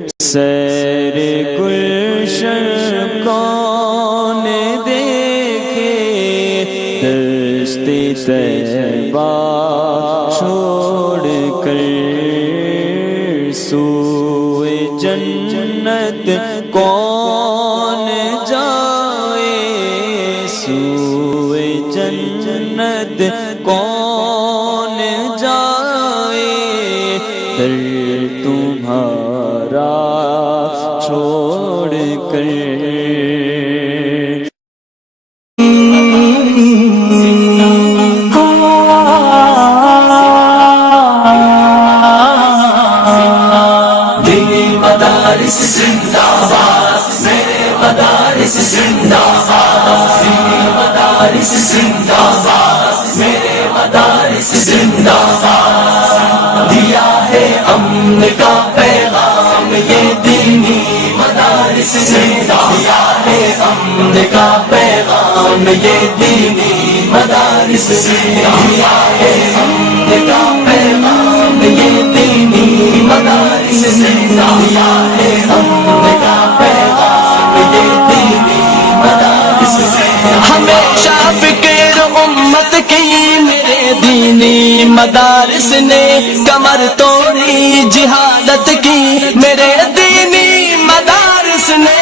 سیر گلشن کون دیکھے دشت طیبہ چھوڑ کر سوئے جنت کون جائے سوئے جنت کون جائے در تمہارا چھوڑ کر مدارس زندہ باد میرے مدارس زندہ باد مدارس زندہ باد میرے مدارس زندہ باد دیا ہے امن کا پیغام یہ دینی مدارس زندہ دیا ہے امن کا پیغام یہ دینی مدارس زندہ دیا ہے امن کا پیغام یہ دینی مدارس زندہ دیا ہے امن کا پیغام یہ دینی مدارس زندہ ہمیشہ فکر امت کی میرے دینی مدارس نے کمر توڑی جہالت کی میرے دینی مدارس نے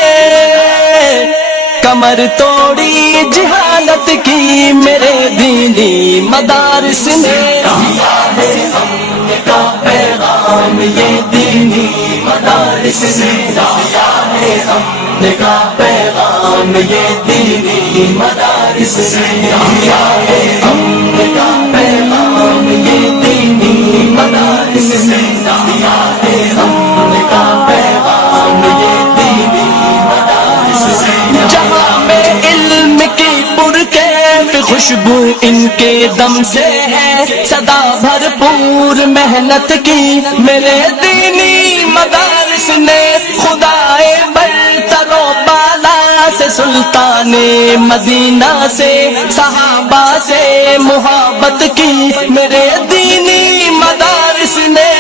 کمر توڑی جہالت کی میرے دینی مدارس نے دیا ہے امن کا پیغام یہ دینی مدارس نے دیا ہے امن کا پیغام یہ دینی مدارس نے دیا ہے امن کا پیغام یہ دینی مدارس نے دیا ہے امن کا پیغام یہ دینی مدارس نے جہاں میں علم کی پرکیف خوشبو ان کے دم سے ہے صدا بھرپور محنت کی میرے دینی مدارس نے خدائے برتر و بالا سے سلطان مدینہ سے صحابہ سے محبت کی میرے دینی مدارس نے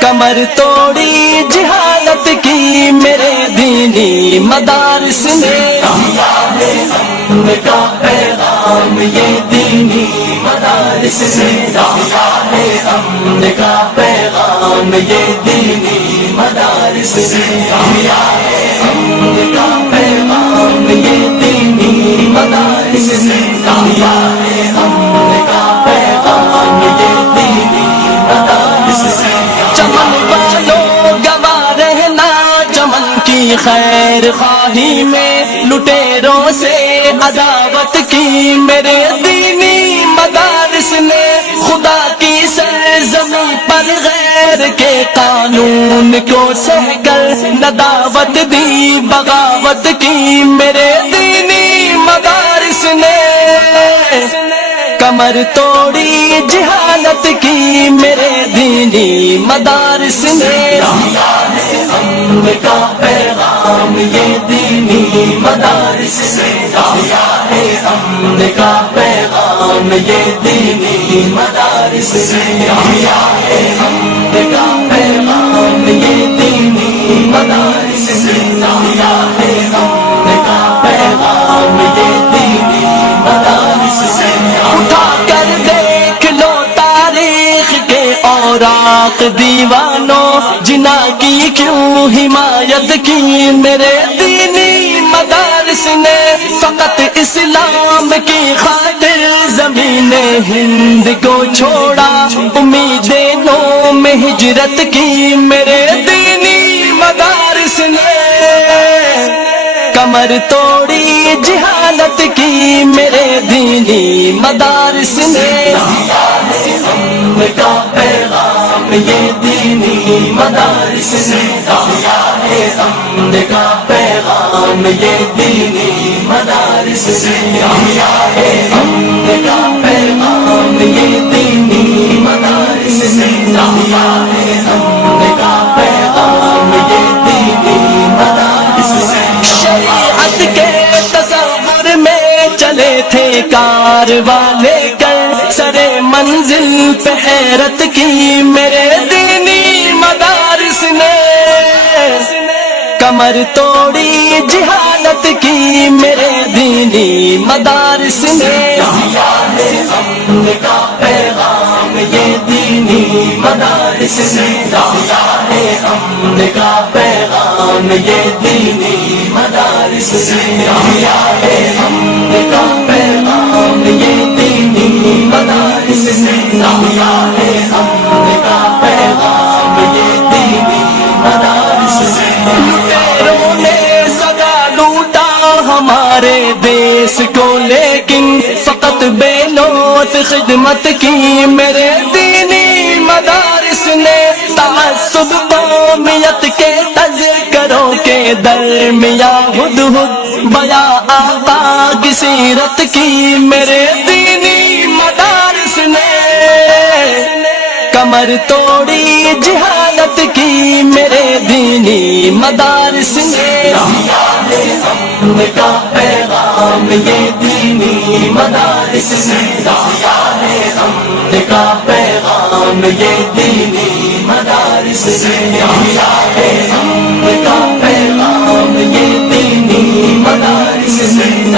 کمر توڑی جہالت کی میرے دینی مدارس نے دیا ہے امن کا پیغام یہ دینی مدارس نے دیا ہے امن کا پیغام یہ دینی مدارس نے دیا ہے امن کا پیغام یہ دینی مدارس نے دیا ہے امن کا پیغام یہ دینی مدارس نے چمن والوں گواہ رہنا چمن کی خیر خواہی میں لٹیروں سے عداوت کی میرے دینی مدارس نے خدا کی سرزمین پر غیر کے قانون کو سہ کر نداوت دی بغاوت کی میرے دینی مدارس نے کمر توڑی جہالت کی میرے دینی مدارس نے دیا ہے امن کا پیغام یہ دینی مدارس نے دیا ہے امن کا پیغام یہ دینی مدارس نے دیا ہے امن کا پیغام یہ دینی مدارس نے دیا ہے امن کا پیغام یہ دینی مدارس نے اٹھا کر دیکھ لو تاریخ کے اوراق دیوانوں جنا کی کیوں حمایت کی میرے دینی مدارس نے فقط اسلام کی خاطر زمین ہند کو چھوڑا امیدیں نو میں ہجرت کی میرے دینی مدارس نے کمر توڑی جہالت کی میرے دینی مدارس نے دیا ہے امن کا پیغام یہ دینی مدارس نے دیا ہے امن کا پیغام یہ دینی مدارس نے دیا ہے امن کا پیغام یہ دینی مدارس نے دیا ہے امن کا پیغام یہ دینی مدارس نے شریعت کے تصور میں چلے تھے کارواں لے کر سرے منزل پہ حیرت کی میرے دینی مدارس نے کمر توڑی جہالت کی میرے دینی مدارس نے، امن کا پیغام یہ دینی مدارس نے، امن کا پیغام یہ دینی مدارس نے، امن کا پیغام یہ دینی مدارس نے، امن کا پیغام یہ دینی مدارس سے۔ لٹیروں نے سگا لوٹا ہمارے دیس کو، لیکن فقط بے لوت خدمت کی میرے دینی مدارس نے، تعصب قومیت کے تذکروں کے درمیان ہدہد بیاں آقا کی سیرت کی میرے دینی مدارس نے، کمر توڑی جہالت کی میرے دینی مدارس نے، امن کا پیغام یہ دینی مدارس نے، امن کا پیغام یہ دینی مدارس نے، امن کا پیغام یہ دینی مدارس نے، امن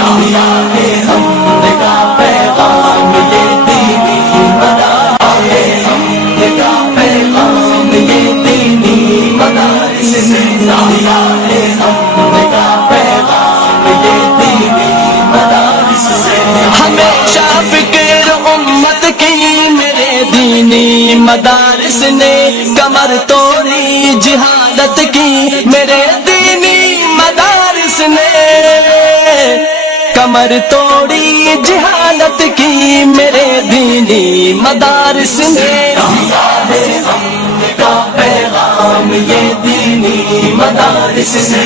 کا پیغام یہ دینی مدارس، امن کا پیغام یہ دینی مدارس نے، امن کا پیغام یہ دینی مدارس سے۔ ہمیشہ فکر امت کی میرے دینی مدارس نے، کمر توڑی جہالت کی میرے دینی مدارس نے، کمر توڑی جہالت کی میرے دینی مدارس نے، امن کا پیغام یہ دینی مدارس نے،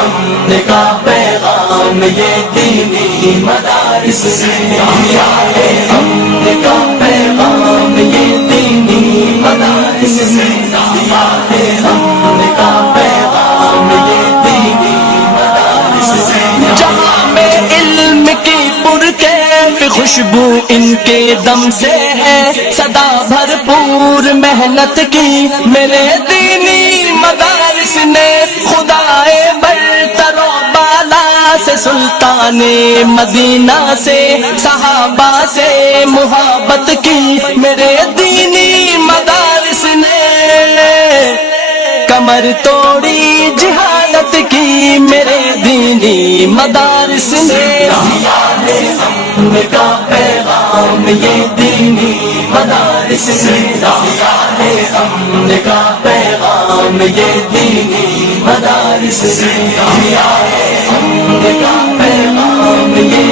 امن کا پیغام یہ دینی مدارس نے، امن کا پیغام یہ دینی مدارس نے، امن کا پیغام یہ دینی مدارس نے۔ جہاں میں علم کی پرکیف خوشبو ان کے دم سے ہے، صدا بھرپور محنت کی میرے دینی مدارس نے، خدائے برتر و بالا سے سلطان مدینہ سے صحابہ سے محبت کی میرے دینی مدارس نے، کمر توڑی جہالت کی میرے دینی مدارس نے، امن کا پیغام یہ دینی مدارس نے، امن کا پیغام یہ دینی مدارس نے، امن کا پیغام یہ